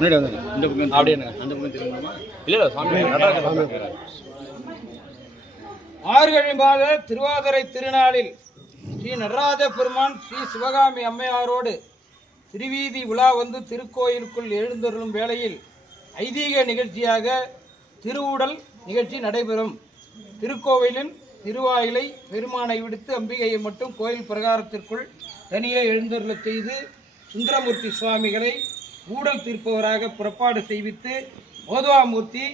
முன்னாடி வந்து இந்த பக்கம் அப்படியே அந்த பக்கம் திரும்பணுமா? இல்லை சாமி நடராஜ மார்கழி மாத திருவாதிரை திருநாளில் ஸ்ரீ நடராஜ பெருமான் ஸ்ரீ சிவகாமி அம்மையாரோடு திருவீதி உலா வந்து திருக்கோயிலுக்குள் எழுந்தருளும் வேளையில் ஐதீக நிகழ்ச்சியாக திருவுடல் நிகழ்ச்சி நடைபெறும். திருக்கோவிலின் திருவாயிலை பெருமானை விடுத்து அம்பிகையை மட்டும் கோயில் பிரகாரத்திற்குள் தனியே எழுந்தருளச் செய்து சுந்தரமூர்த்தி சுவாமிகளை ஊடல் தீர்ப்பவராக புறப்பாடு செய்வித்து மோதுவாமூர்த்தி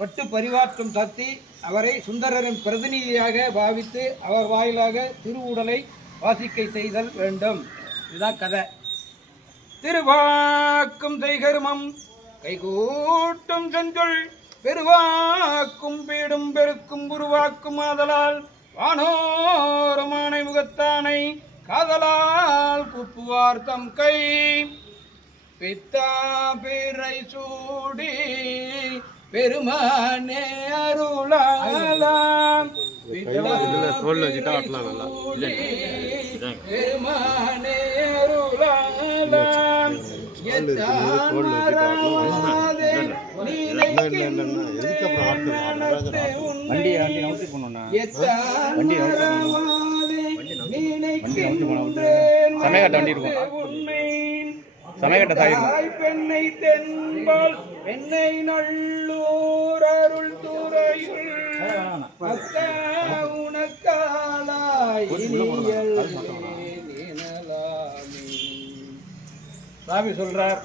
பட்டு பரிவாற்றம் சாத்தி அவரை சுந்தரரின் பிரதிநிதியாக பாவித்து அவர் வாயிலாக திருவுடலை வாசிக்கை செய்தல் வேண்டும். இதுதான் கதை. திருவாக்கும் செய்கருமம் கைகூட்டும் செஞ்சொல் பெருவாக்கும் பீடும் பெருக்கும் உருவாக்கும் ஆதலால் வானோரமானை முகத்தானை காதலால் கூப்புவார் தம் கை பித்தா பிறை சூடி பெருமானே அருளாலாம் பெருமானே அருளாலாம் பெண்ணை தென்பால் பெண்ணை நல்லூர் அருள் துறையுள் உனக்காலாய் சாமி சொல்றார்,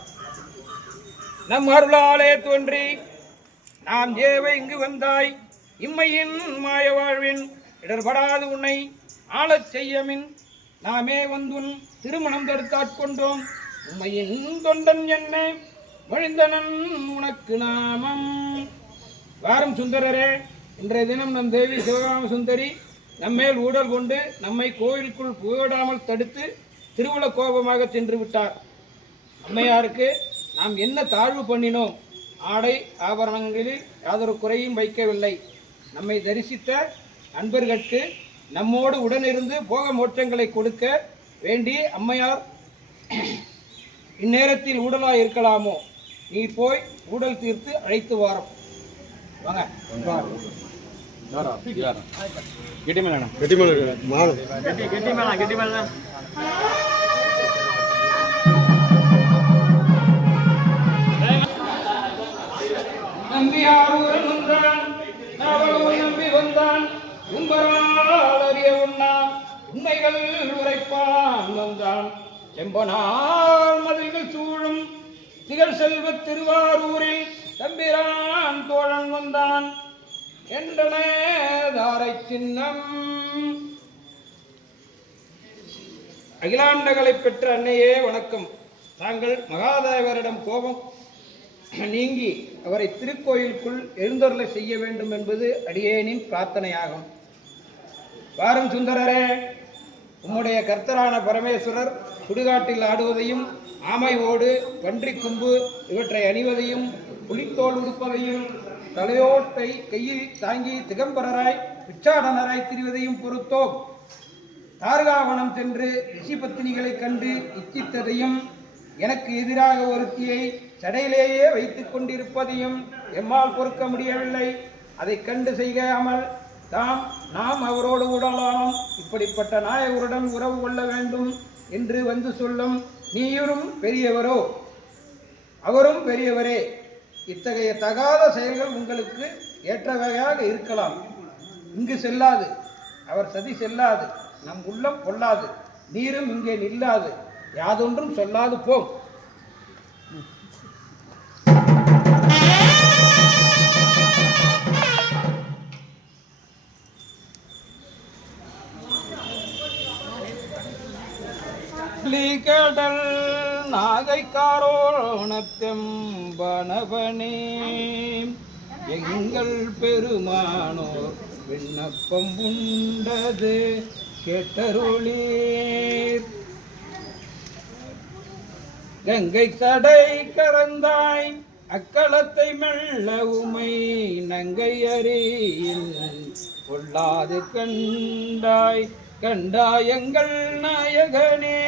நம் அருளாலே தோன்றி நாம் ஏவை இங்கு வந்தாய் இம்மையின் மாய வாழ்வின் இடர்படாது உன்னை ஆளச் செய்யமின் நாமே வந்துன் திருமணம் தடுத்தாட்கொண்டோம் உம்மையின் தொண்டன் என்ன மழிந்தனன் உனக்கு நாமம். வாரம் சுந்தரரே, இன்றைய தினம் நம் தேவி சிவகாம சுந்தரி நம்மேல் ஊடல் கொண்டு நம்மை கோயிலுக்குள் புகழாமல் தடுத்து திருவுள கோபமாக சென்று விட்டார். அம்மையாருக்கு நாம் என்ன தாழ்வு பண்ணினோம்? ஆடை ஆபரணங்களில் யாதொரு குறையும் வைக்கவில்லை. நம்மை தரிசித்த அன்பர்களுக்கு நம்மோடு உடனிருந்து போக மோட்சங்களை கொடுக்க வேண்டி அம்மையார் இந்நேரத்தில் ஊடலாக இருக்கலாமோ? நீ போய் ஊடல் தீர்த்து அழைத்து வாரம். வாங்க நம்பியாரூரன் வந்தான், நாவலூர் நம்பி வந்தான், உம்பரால் அறிய உண்ணா உண்மைகள் உரைப்பான் வந்தான். செம்பனால் மதில்கள் சூழும் திகழ் செல்வ திருவாரூரில் தம்பிரான் தோழன் வந்தான் என்றனே தாரை சின்னம். அகிலாண்டகளை பெற்ற அன்னையே வணக்கம். தாங்கள் மகாதேவரிடம் கோபம் நீங்கி அவரை திருக்கோயிலுக்குள் எழுந்தருளை செய்ய வேண்டும் என்பது அடியேனின் பிரார்த்தனையாகும். வாரும் சுந்தரரே, உம்முடைய கர்த்தரான பரமேஸ்வரர் சுடுகாட்டில் ஆடுவதையும் ஆமை ஓடு பன்றி கும்பு இவற்றை அணிவதையும் புலித்தோல் உடுப்பதையும் தலையோட்டை கையில் தாங்கி திகம்பரராய் பிச்சாடனராய் திரிவதையும் பொறுத்தோம். தார்காவனம் சென்று ரிஷி பத்தினிகளை கண்டு இச்சித்ததையும் எனக்கு எதிராக ஒருத்தியை சடையிலேயே வைத்துக் கொண்டிருப்பதையும் எம்மால் பொறுக்க முடியவில்லை. அதை கண்டு செய்யாமல் நாம் அவரோடு உடலானோம். இப்படிப்பட்ட நாயகருடன் உறவு கொள்ள வேண்டும் என்று வந்து சொல்லும் நீயும் பெரியவரோ அவரும் பெரியவரே. இத்தகைய தகாத செயல்கள் உங்களுக்கு ஏற்றவையாக இருக்கலாம். இங்கு செல்லாது, அவர் சதி செல்லாது, நம் உள்ளம் கொள்ளாது, நீரும் இங்கே நில்லாது, யாதொன்றும் சொல்லாது போம். கடல் நாகைக்காரோணத்தெம்பனவனே எங்கள் பெருமானோர் விண்ணப்பம் உண்டது கேட்டருளீர். கங்கை தடை கறந்தாய் அக்களத்தை மெல்ல உமை நங்கை அறியின் கொள்ளாது கண்டாய் கண்டாயங்கள் நாயகனே.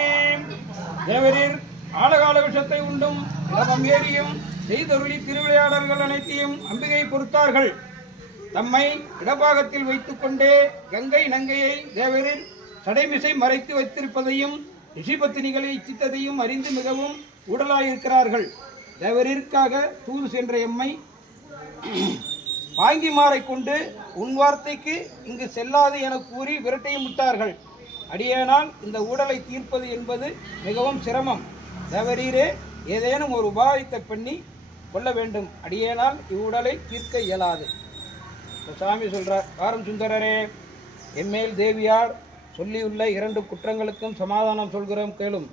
தேவரீர் ஆழகால விஷத்தை உண்டும் இலவம் ஏறியும் செய்தொருளி திருவிளையாடல்கள் அனைத்தையும் அம்பிகை பொறுத்தார்கள். தம்மை இடபாகத்தில் வைத்துக் கொண்டே கங்கை நங்கையை தேவரின் சடைமிசை மறைத்து வைத்திருப்பதையும் ரிஷிபத்தினிகளை இச்சித்ததையும் அறிந்து மிகவும் உடலாயிருக்கிறார்கள். தேவரிற்காக தூது சென்ற எம்மை பாங்கிமாரை கொண்டு உன் வார்த்தைக்கு இங்கு செல்லாது என கூறி விரட்டையும் விட்டார்கள். அடியேனால் இந்த ஊடலை தீர்ப்பது என்பது மிகவும் சிரமம். தேவரீரே ஏதேனும் ஒரு உபாயத்தை பண்ணி கொள்ள வேண்டும். அடியேனால் இவ்வுடலை தீர்க்க இயலாது. சாமி சொல்றார், வாரம் சுந்தரரே, என்மேல் தேவியார் சொல்லியுள்ள 2 குற்றங்களுக்கும் சமாதானம் சொல்கிறோம் கேளும்.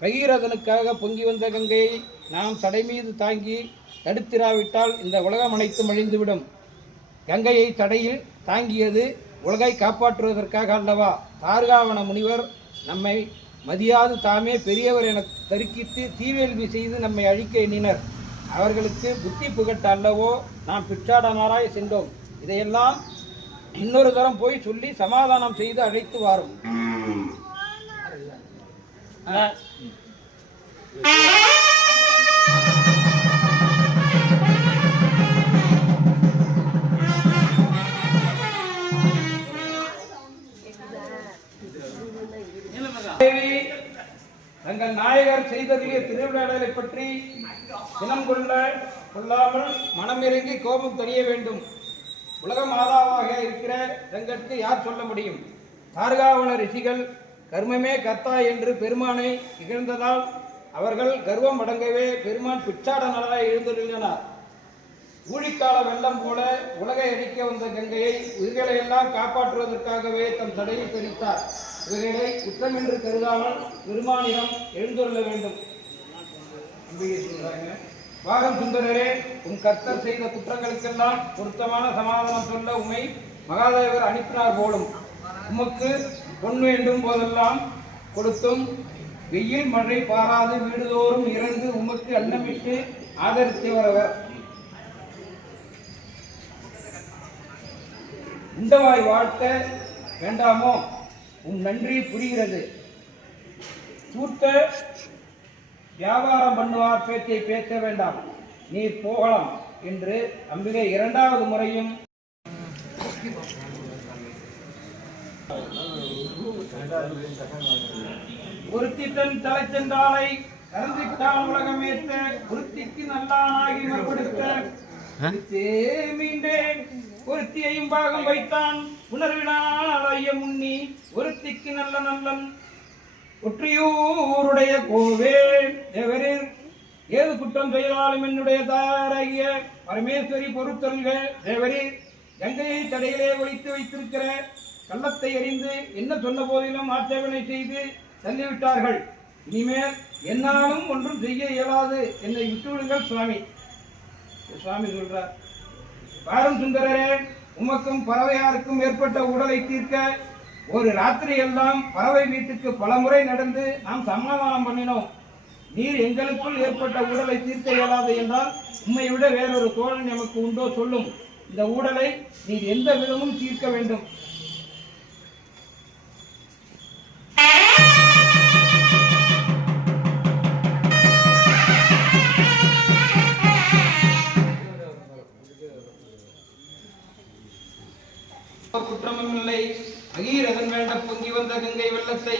பகீரதனுக்காக பொங்கி வந்த கங்கையை நாம் சடை மீது தாங்கி தடுத்திராவிட்டால் இந்த உலகம் அனைத்தும் அழிந்துவிடும். கங்கையை தடையில் தாங்கியது உலகை காப்பாற்றுவதற்காக அல்லவா? தார்காவன முனிவர் நம்மை மதியாது தாமே பெரியவர் என தருக்கித்து தீவேள்வி செய்து நம்மை அழிக்க எண்ணினர். அவர்களுக்கு புத்தி புகட்ட அல்லவோ நாம் பிச்சாடனராய் சென்றோம். இதையெல்லாம் இன்னொரு தரம் போய் சொல்லி சமாதானம் செய்து அழைத்து வாரும். தங்கள் நாயகர் செய்தறிய திருவிளையாடலை பற்றி சினம் கொள்ளாமல் மனமிறங்கி கோபம் தெரிய வேண்டும். உலக மாதாவாக இருக்கிற தங்களுக்கு யார் சொல்ல முடியும்? தார்காவன ரிஷிகள் கர்மமே கர்த்தா என்று பெருமானை இகழ்ந்ததால் அவர்கள் கர்வம் அடங்கவே பெருமான் பிச்சாடனராய் எழுந்துள்ளார். ஊழிக்கால வெள்ளம் போல உலகை அழிக்க வந்த கங்கையை உயிர்களை எல்லாம் காப்பாற்றுவதற்காகவே தம் தடையை தெரிவித்தார். இவர்களை குற்றம் என்று கருதாமல் பெருமானிடம் எழுந்துள்ள வேண்டும். வாகம் சுந்தரரே, உன் கர்த்தர் செய்த குற்றங்களுக்கெல்லாம் பொருத்தமான சமாதானம் சொல்ல உம்மை மகாதேவர் அனுப்பினார் போலும். உமக்கு பொன் வேண்டும் போதெல்லாம் கொடுத்தும் வெயில் மழை பாராது வீடுதோறும் இறந்து உமக்கு அன்னமிட்டு ஆதரித்தவரவர். உண்டவாய் வாழ்த்த வேண்டாமோ? உன் நன்றி புரிகிறது. சூத்த வியாபாரம் பண்ணுவார் பேச்சை பேச வேண்டாம், நீர் போகலாம் என்று அம்பிகை 2வது முறையும் ஒருத்தி தன் தலை சென்றாலை கறந்திட்டான் உலகமேற்ற ஒருத்திக்கு நல்லானாகி மறுபடுத்த மீண்டேன் ஒருத்தியையும் பாகம் வைத்தான் உணர்வினால் ஐய முன்னி ஒருத்திக்கு நல்ல நல்லன் ஒற்றியூருடைய கோவே தேவரீர் ஏது குற்றம் செய்தாலும் என்னுடைய தாராகிய பரமேஸ்வரி பொறுத்தல்க. தேவரீர் கங்கையை தடையிலே வைத்திருக்கிற கள்ளத்தை அறிந்து என்ன சொன்ன போதிலும் ஆட்சேபனை செய்து தள்ளிவிட்டார்கள். இனிமேல் என்னாலும் ஒன்றும் செய்ய இயலாது, என்னை விட்டுவிடுங்கள் சுவாமி. சுவாமி சொல்றார், வாரம் சுந்தரரே, உமக்கும் பறவையாருக்கும் ஏற்பட்ட உடலை தீர்க்க ஒரு ராத்திரி எல்லாம் பறவை வீட்டுக்கு பலமுறை நடந்து நாம் சமாதானம் பண்ணினோம். நீர் எங்களுக்குள் ஏற்பட்ட ஊடலை தீர்க்க இயலாது என்றால் உம்மை விட வேறொரு தோழன் நமக்கு உண்டோ சொல்லும். இந்த ஊடலை நீர் எந்த விதமும் தீர்க்க வேண்டும். குற்றமும் இல்லை. பகீரதன் வேண்ட பொங்கி வந்த கங்கை வெள்ளத்தை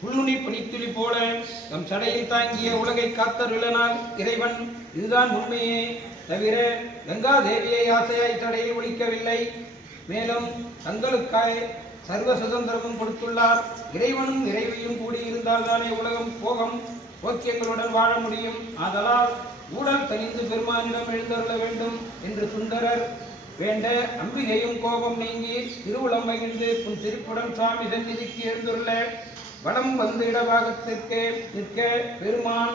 புல்லுணி பனித்துளி போல நம் சடையில் தாங்கிய உலகை காத்தருளினான் இறைவன். இதுதான் உண்மையே தவிர கங்கா தேவியை ஆசையாய் தடையை ஒழிக்கவில்லை. மேலும் தங்களுக்காய் சர்வ சுதந்திரமும் கொடுத்துள்ளார். இறைவனும் இறைவியும் கூடியிருந்தால் தானே உலகம் போகம் போக்கியங்களுடன் வாழ முடியும். ஆதலால் ஊழல் தனிந்து பெருமானிடம் எழுந்தருள வேண்டும் என்று சுந்தரர் வேண்ட அம்பிகையும் கோபம் நீங்கி திருவுளம் மகிழ்ந்து புன் சிரிப்புடன் சுவாமி சந்நிதிக்கு எழுந்துள்ள வடம் வந்து இடபாகத்திற்கு நிற்க பெருமான்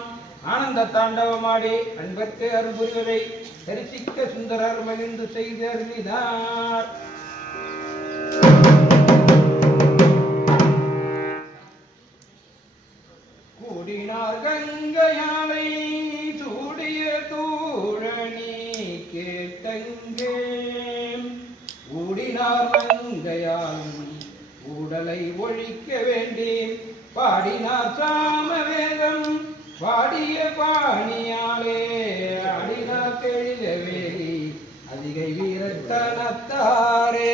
ஆனந்த தாண்டவமாடி அன்பர்க்கு அருள் புரிவதை தரிசிக்க சுந்தரர் மகிழ்ந்து செய்து அருளினார். கூடினார் கங்கையாலை சூடிய தூழனி கேட்டங்கே ஊடினார் மங்கையாலும் ஊடலை ஒழிக்க வேண்டி பாடினார் சாம வேதம் பாணியாலே அடினா கெழில வேலி அதிகை வீரத்தனத்தாரே